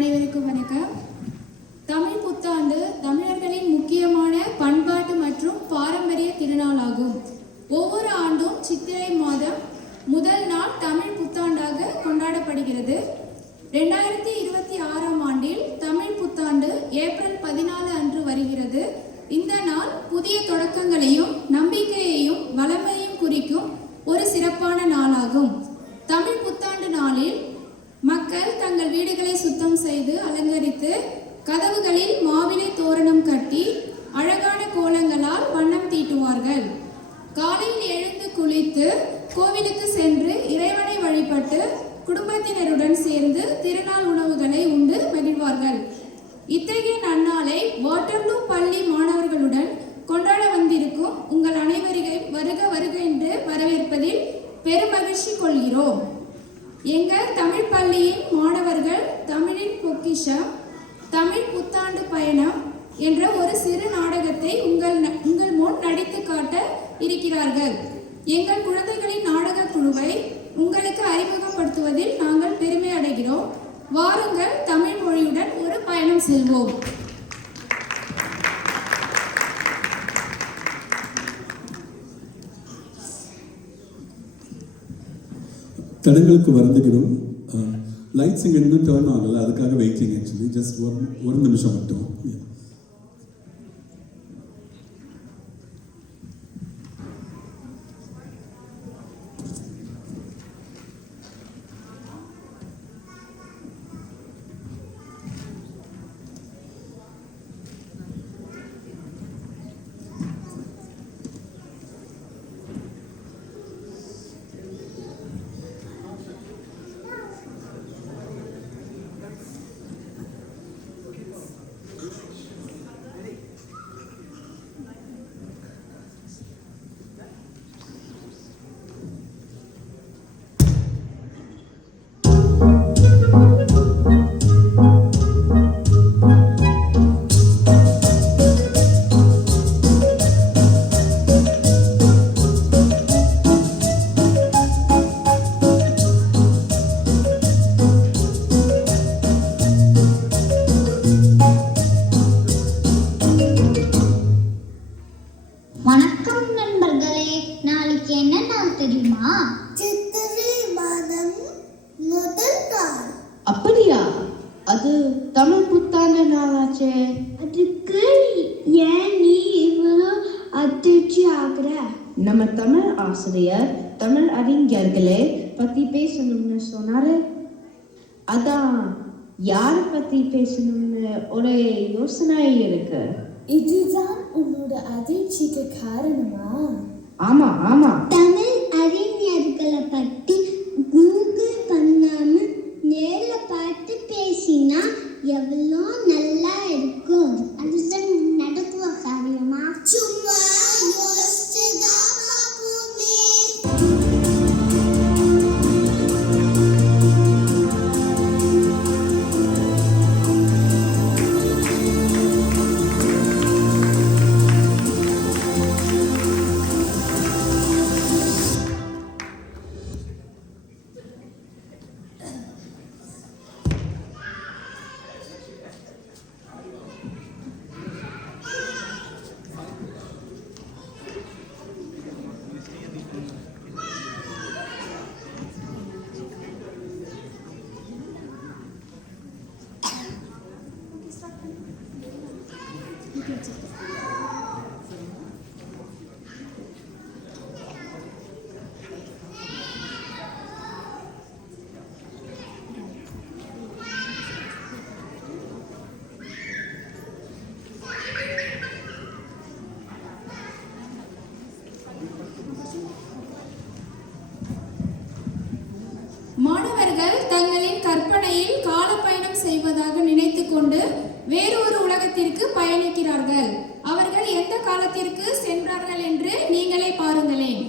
அனைவருக்கும் வணக்கம். தமிழ் புத்தாண்டு தமிழர்களின் முக்கியமான பண்பாட்டு மற்றும் பாரம்பரிய திருநாளாகும். ஒவ்வொரு ஆண்டும் சித்திரை மாதம் முதல் நாள் தமிழ் புத்தாண்டாக கொண்டாடப்படுகிறது. 2026ஆம் ஆண்டில் தமிழ் புத்தாண்டு ஏப்ரல் 14 அன்று வருகிறது. இந்த நாள் புதிய தொடக்கங்களையும் நம்பிக்கையையும் வளமையையும் குறிக்கும் ஒரு சிறப்பான நாளாகும். தமிழ் புத்தாண்டு நாளில் மக்கள் தங்கள் வீடுகளை சுத்தம் செய்து அலங்கரித்து கதவுகளில் மாவிலை தோரணம் கட்டி அழகான கோலங்களால் வண்ணம் தீட்டுவார்கள். காலையில் எழுந்து குளித்து கோவிலுக்கு சென்று இறைவனை வழிபட்டு குடும்பத்தினருடன் சேர்ந்து திருநாள் உணவுகளை உண்டு மகிழ்வார்கள். இத்தகைய நன்னாளை வாட்டர்லூ பள்ளி மாணவர்களுடன் கொண்டாட வந்திருக்கும் உங்கள் அனைவரையும் வருக வருக என்று வரவேற்பதில் பெருமகிழ்ச்சி கொள்கிறோம். எங்கள் தமிழ் பள்ளியின் மாணவர்கள் தமிழின் பொக்கிஷம் தமிழ் புத்தாண்டு பயணம் என்ற ஒரு சிறு நாடகத்தை உங்கள் முன் நடித்து காட்ட இருக்கிறார்கள். எங்கள் குழந்தைகளின் நாடக குழுவை உங்களுக்கு அறிமுகப்படுத்துவதில் நாங்கள் பெருமை அடைகிறோம். வாருங்கள், தமிழ் மொழியுடன் ஒரு பயணம் செல்வோம். தடங்களுக்கு வருந்துகிறோம். லைட்ஸ் இங்கே இன்னும் டர்ன் ஆகலை, அதுக்காக வெயிட்டிங். ஆக்சுவலி ஜஸ்ட் ஒரு நிமிஷம் மட்டும். அப்படியா? அது தமிழ் புத்தாண்டு நாளாச்சே. அதுக்கு ஏன் நீ இவ்வளோ அதிர்ச்சி ஆகுற? நம்ம தமிழ் ஆசிரியர் தமிழ் அறிஞர்களே பத்தி பேசணும்னு சொன்னாரு. அதான் யாரை பத்தி பேசணும்னு ஒரு யோசனை இருக்கு. இதுதான் உன்னோட அதிர்ச்சிக்கு காரணமா? ஆமா ஆமா, தமிழ் அறிஞர்களை பத்தி கூகுள் பண்ணாம நேர்ல பார்த்து பேசினா எவ்வளோ நல்லா இருக்கும். அதுதான் நடக்குவ காரியமா? சும்மா யோசிச்சுதான் பாப்போமே. மாணவர்கள் தங்களின் கற்பனையில் காலப்பயணம் செய்வதாக நினைத்து கொண்டு வேறொரு உலகத்திற்கு பயணிக்கிறார்கள். அவர்கள் எந்த காலத்திற்கு சென்றார்கள் என்று நீங்களே பாருங்களேன்.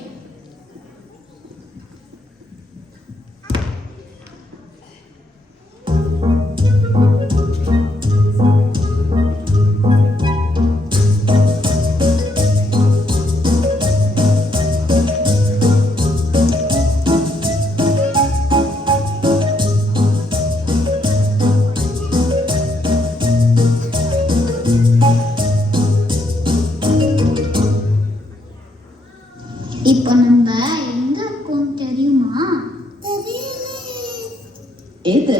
இது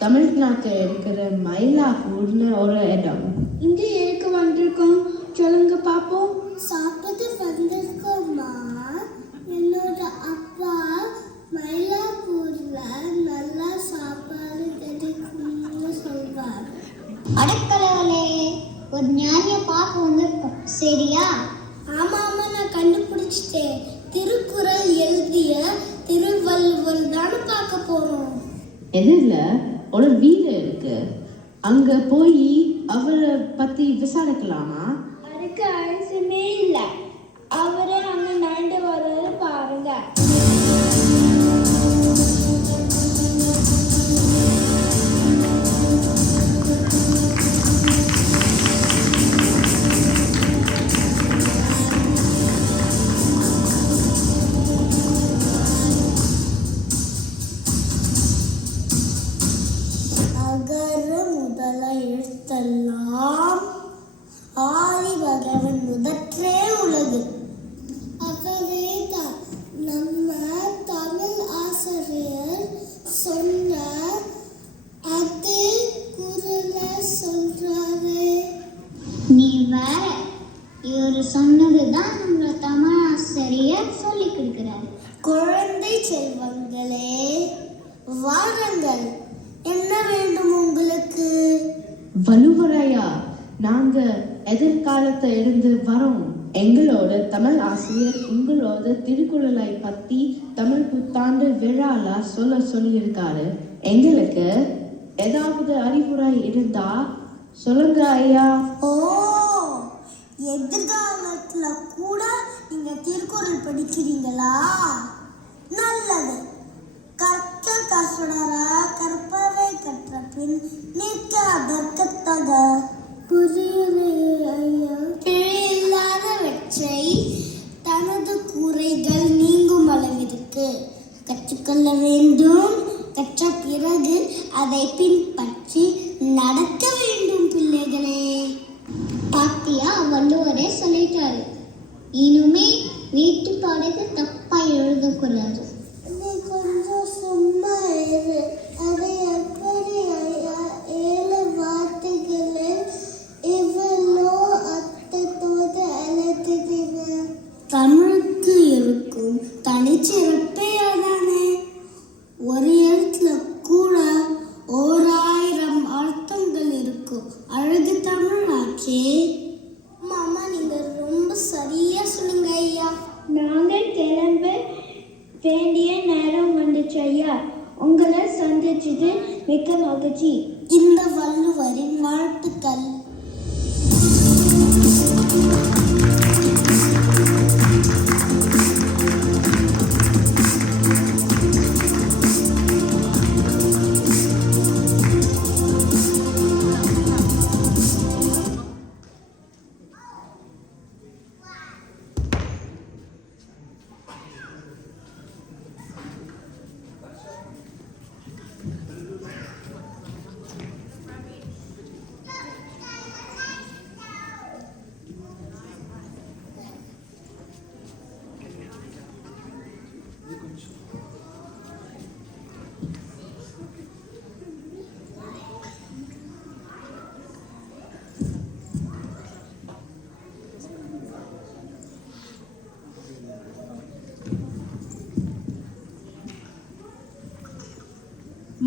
தமிழ்நாட்டில் இருக்கிற மயிலாப்பூர்னு ஒரு இடம். இங்கே எதுக்கு வந்திருக்கோம் சொல்லுங்க பாப்போம். சாப்பிட்டு வந்திருக்கோமா? என்னோட அப்பா மயிலாப்பூர்ல நல்லா சாப்பாடு கிடைக்கும்னு சொல்வார். அடக்கலவலே, ஒரு ஞானிய பார்க்க வந்திருக்கோம், சரியா? ஆமா ஆமா, நான் கண்டுபிடிச்சிட்டேன். திருக்குறள் எழுதிய திருவள்ளுவர் தானே பார்க்க போறோம். எதிரில் ஒரு வீடு இருக்கு, அங்க போய் அவரை பத்தி விசாரிக்கலாமா? அதுக்கு அவசியமே இல்லை. அவரே அங்க நடந்து வர்றது பாருங்க. அகர முதல எழுத்தெல்லாம் ஆதி பகவன் முதற்றே உலகு. அதுவே தான் நம்ம தமிழ் ஆசிரியர் சொன்ன அதே குறளை சொல்றாரு. நீ வேற, இவர் சொன்னதுதான் நம்ம தமிழ் ஆசிரியர் சொல்லி கொடுக்கிறார். குழந்தை செல்வங்களே, வாருங்கள், என்ன வேண்டும் உங்களுக்கு? வலுவரையா, நாங்க எதிர்காலத்தை இருந்து வரோம். எங்களோட தமிழ் ஆசிரியர் உங்களோட திருக்குறளை பத்தி தமிழ் புத்தாண்டு விழால சொல்லியிருக்காரு. எங்களுக்கு ஏதாவது அறிவுரை இருந்தா சொல்லுங்க ஐயா. ஓ, எதிர்காலத்துல கூட நீங்க திருக்குறள் படிக்கிறீங்களா? நல்லது. கற்க கசடர கற்பவை கற்ற பின் நிற்க அதற்கத்தக. பிழையில்லாதவற்றை தனது கூரைகள் நீங்கும் அளவிற்கு கற்றுக்கொள்ள வேண்டும். கற்ற பிறகு அதை பின்பற்றி நடக்க வேண்டும் பிள்ளைகளே. பாத்தியா, வள்ளுவரே சொல்லிட்டாரு, இனிமே வீட்டு பாடத்தை தப்பா எழுதக்கூடாது. கொஞ்சம் சும்மா இரு. அதை எப்படி ஐயா 7 வார்த்தைகளை இவ்வளோ அர்த்தத்தோடு எழுதுறீங்க? தமிழுக்கு இருக்கும் தனிச்சிறப்பே அதானே. ஒரு எழுத்துல கூட 1000 அர்த்தங்கள் இருக்கும். அழகு தமிழ் ஆச்சே. மாமா, நீங்க ரொம்ப சரியா சொல்லுங்க ஐயா. நாங்கள் கிளம்ப வேண்டிய நேரம் வந்துச்சு ஐயா. உங்களை சந்திச்சது மிக்க மகிழ்ச்சி. இந்த வள்ளுவரின் வாழ்த்துக்கள்.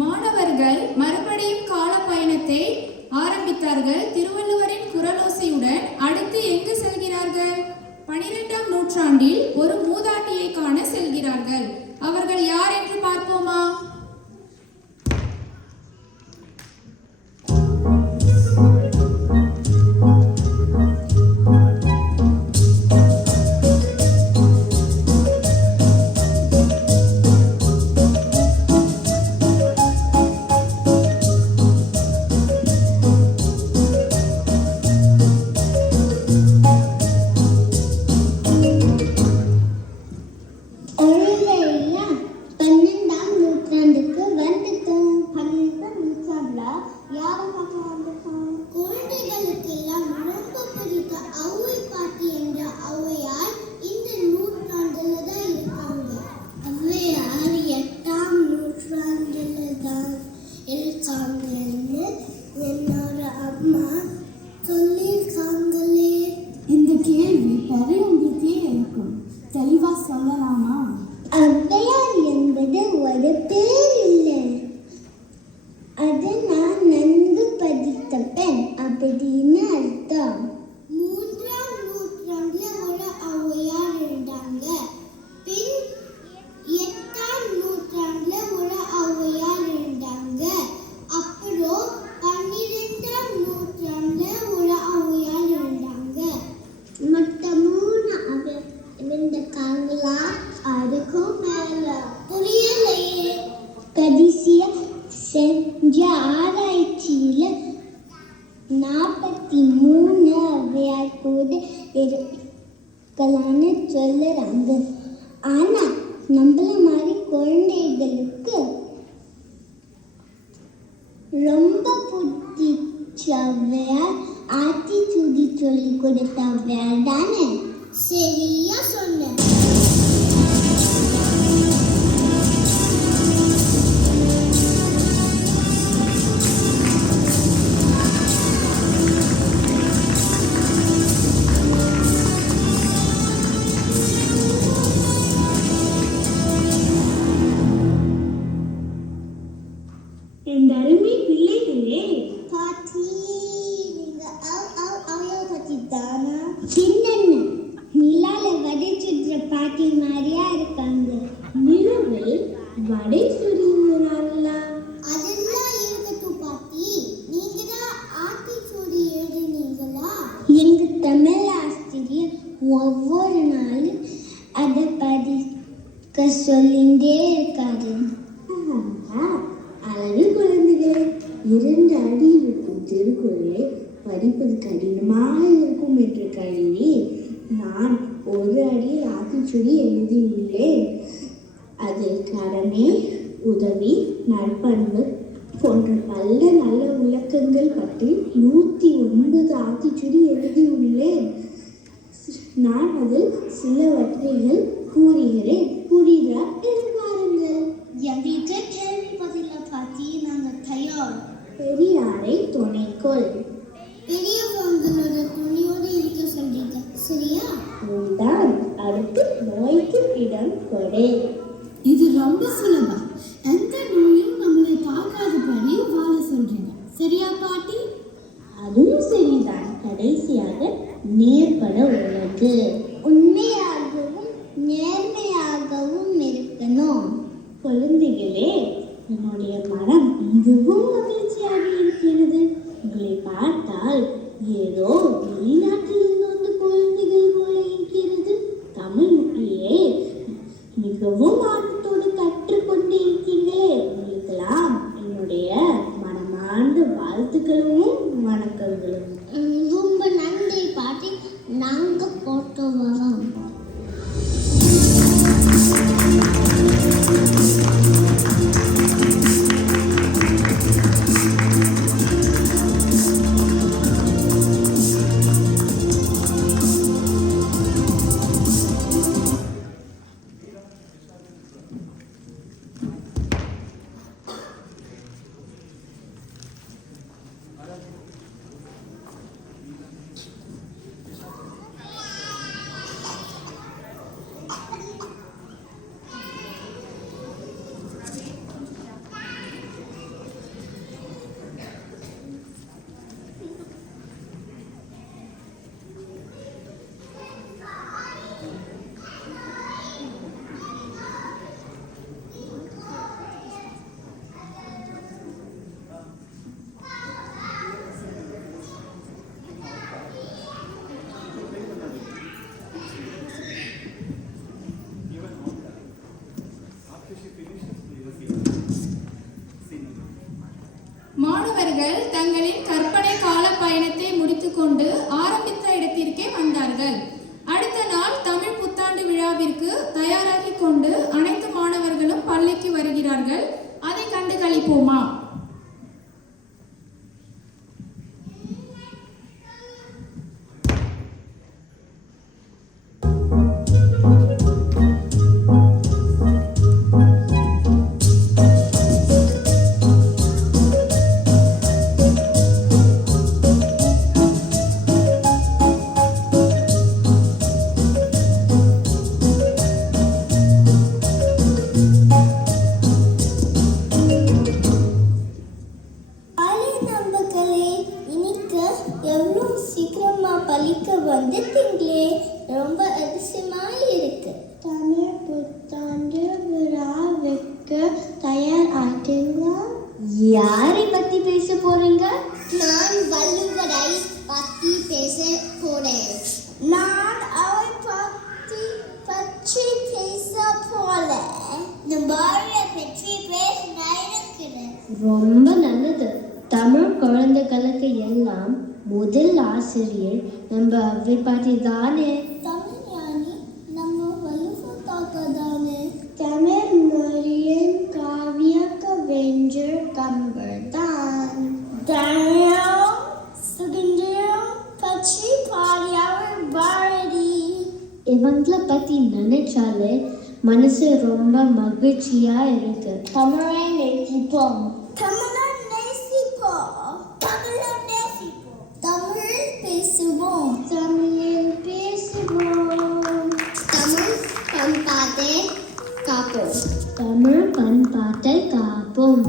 மாணவர்கள் மறுபடியும் கால பயணத்தை ஆரம்பித்தார்கள். திருவள்ளுவரின் குரலோசையுடன் அடுத்து எங்கு செல்கிறார்கள்? 12ஆம் நூற்றாண்டில் ஒரு மூதாட்டியை காண செல்கிறார்கள். அவர்கள் யார் என்று பார்ப்போமா? ஒருவேளை 12ஆம் கொஞ்சம் ஆராய்ச்சியில 43 ஔவையார் கூட இருக்கலான்னு சொல்லுறாங்க. ஆனா நம்மள மாதிரி குழந்தைகளுக்கு ரொம்ப பிடிச்ச ஔவையார் ஆத்திச்சூடி சொல்லி கொடுத்த ஔவையார் தானே? சரியா சொன்ன. என் அருமை பிள்ளைகளே, பாட்டி நீங்க ஔவையார் பாட்டி தானா? பின்னென்ன நிலால வடை சுடுற பாட்டி மாதிரியா இருக்காங்க. நிலவில் வடை சுடுகிறார்களா? அதெல்லாம் இருக்கட்டும் பாட்டி, நீங்க தான் ஆத்திச்சூடி எழுதினீங்களா? எங்க தமிழ் ஆசிரியர் ஒவ்வொரு நாளும் அதை படிக்க சொல்லிட்டே இருக்காரு. அழகு குழந்தைகளே, 2 அடி இருக்கும் திருக்குறளை படிப்பது கடினமாக இருக்கும் என்று கருதி நான் 1 அடியில் ஆத்திச்சூடி எழுதியுள்ளேன். அதில் கடமை, உதவி, நற்பண்பு போன்ற பல நல்ல விளக்கங்கள் பற்றி 109 ஆத்திச்சூடி எழுதியுள்ளேன். நான் அதில் சிலவற்றைகள் கூறுகிறேன். புரியுதா என்று பாருங்கள். என் வீட்டை கேள்விப்பதில்லை பாட்டி, நாங்கள் தயார். பெரியாரை துணைக்கோள். பெரியவங்களோட துணியோடு இருக்க சொல்றீங்க, சரியா? உண்டான். அடுத்து நோய்க்கு இடம் கொடு. இது ரொம்ப சுலபம். எந்த நோயும் நம்மளை தாக்காதபடி வாழ சொல்றீங்க, சரியா பாட்டி? அதுவும் சரிதான். கடைசியாக நேர்பட உலகு. உண்மையாகவும் நேர்மையாகவும் இருக்கணும். குழந்தைகளே, என்னுடைய மனம் மிகவும் மகிழ்ச்சியாக இருக்கிறது. உங்களை பார்த்தால் ஏதோ வெளிநாட்டிலிருந்து வந்த குழந்தைகள் போல இருக்கிறது. தமிழ் மொழியை மிகவும் ஆர்வத்தோடு கற்றுக்கொண்டு இருக்கீங்களே. உங்களுக்கெல்லாம் என்னுடைய மனமார்ந்த வாழ்த்துக்களும் வணக்கங்களும். ரொம்ப நன்றி பாட்டி, நாங்கள் போட்டு வரோம். மாணவர்கள் தங்களின் கற்பனை கால பயணத்தை முடித்துக்கொண்டு ஆரம்பித்த இடத்திற்கே வந்தார்கள். அடுத்த நாள் தமிழ் புத்தாண்டு விழாவிற்கு தயாராகி கொண்டு அனைத்து மாணவர்களும் பள்ளிக்கு வருகிறார்கள். அதை கண்டு களிப்போமா? வந்துட்டீங்களே, ரொம்ப அதிசயமா இருக்கு. தமிழ் புத்தாண்டு விழாவுக்கு தயார் ஆயிட்டீங்களா? யாரை பத்தி பேச போறீங்க? நான் வள்ளுவரை பத்தி பேச போறேன். நான் அவரை பற்றி பேச போல. இந்த பாரதியை பற்றி பேச நினைக்கிறேன். ரொம்ப நல்ல தமிழ் குழந்தைகளுக்கு எல்லாம் முதல் ஆசிரியர் நம்ம அவ்வை பாட்டி தானே. தமிழ் ஞானி நம்ம வலுவு தாத்தா தானே. தமிழ் மொழியின் காவிய கவிஞர் கம்பர் தான். தமிழும் சுதந்திரம் பற்றி பாடியவர் பாரதி. இவங்களை பத்தி நினைச்சாலே மனசு ரொம்ப மகிழ்ச்சியா இருக்கு. தமிழை நேசிப்போம். தமிழை நேசிப்போம். தமிழை நேசிப்போம். தமிழ் பேசுவோம். தமிழில் பேசுவோம். தமிழ் பண்பாட்டை காப்போம். தமிழ் பண்பாட்டை காப்போம்.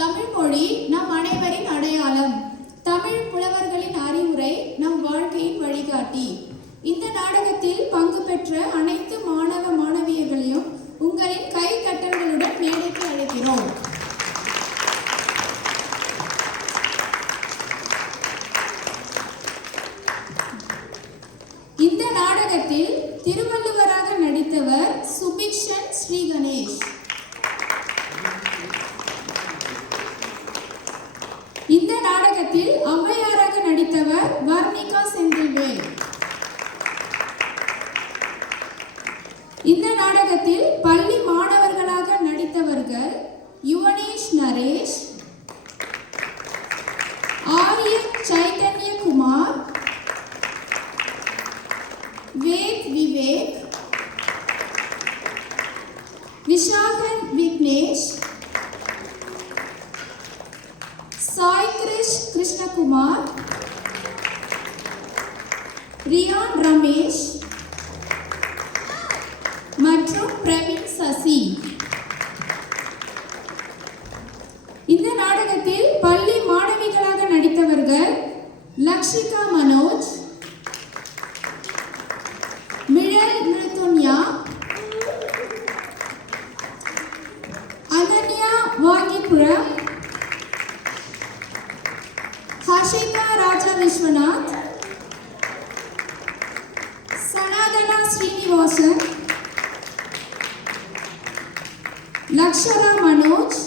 தமிழ் மொழி நம் அனைவரின் அடையாளம். தமிழ் புலவர்களின் அறிவுரை நம் வாழ்க்கையின் வழிகாட்டி. இந்த நாடகத்தில் பங்கு பெற்ற அனைத்து மாணவ மாணவியர்களையும் உங்களின் கை தட்டல்களுடன் மேடைக்கு அழைக்கிறோம். இந்த நாடகத்தில் திருவள்ளுவராக நடித்தவர் சுபிக்ஷன் ஸ்ரீ கணேஷ். இந்த நாடகத்தில் ஔவையாராக நடித்தவர் வர்ணிகா செந்தில்வேல். இந்த நாடகத்தில் பள்ளி மாணவர்களாக நடித்தவர்கள் யுவனேஷ் நரேஷ், ஆரிய சைதன்யகுமார், வேத் விவேக், விஷாகன் விக்னேஷ், சாய் கிருஷ்ணகுமார், ரியான் ரமேஷ் மற்றும் பிரவீன் சசி. இந்த நாடகத்தில் பள்ளி மாணவிகளாக நடித்தவர்கள் லக்ஷிகா மனோஜ், மிழல் மிருதுன்யா, அனன்யா வாங்கிபுரம், ஹர்ஷிகா ராஜா விஸ்வநாத், சனாதனா ஸ்ரீனிவாசன், லக்ஷரா மனோஜ்,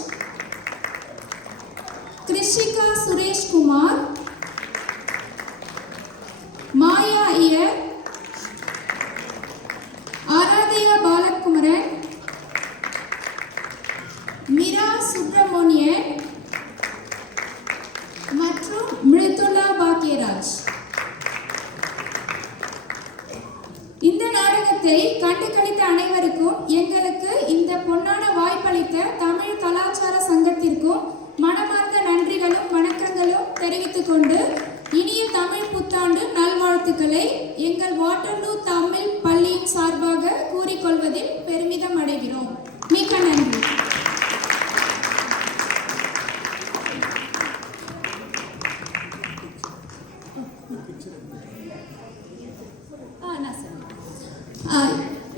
கிருஷிகா சுரேஷ் குமார், மாயா ஐயர், ஆராத்யா பாலகுமரன், மீரா சுப்பிரமணியன் மற்றும் மிருதுலா பாக்கியராஜ். இந்த நாடகத்தை கண்டு களித்த அனைவருக்கும் எங்களுக்கு இந்த பொன்னான வாய்ப்பளித்த தமிழ் கலாச்சார சங்கத்திற்கும் மனமார்ந்த நன்றிகளும் வணக்கங்களும் தெரிவித்துக் கொண்டு இனிய தமிழ் புத்தாண்டு நல்வாழ்த்துக்களை எங்கள் வாட்டர்லூ தமிழ் பள்ளியின் சார்பாக கூறிக்கொள்வதில் பெருமிதம் அடைகிறோம். மிக்க நன்றி.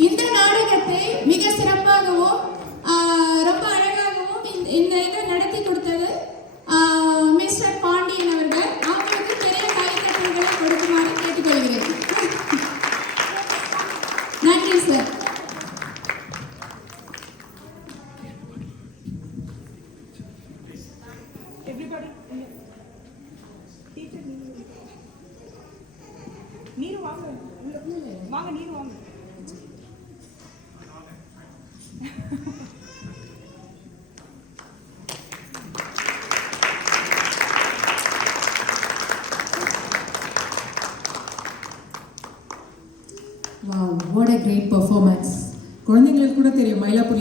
இந்த நாடகத்தை மிக சிறப்பாகவும் ரொம்ப அழகாகவும் இந்த இதை நடத்தி கொடுத்தது மிஸ்டர் பாண்டியன் அவர்கள். அவங்களுக்கு பெரிய கைத்தட்டல்களை கொடுக்குமாறு கேட்டுக்கொள்கிறேன். நன்றி சார். நீர் வாங்க வாங்க நீர் வாங்க. Wow, what a great performance. குழந்தைங்களுக்கு கூட தெரியும் மயிலாப்பூர்ல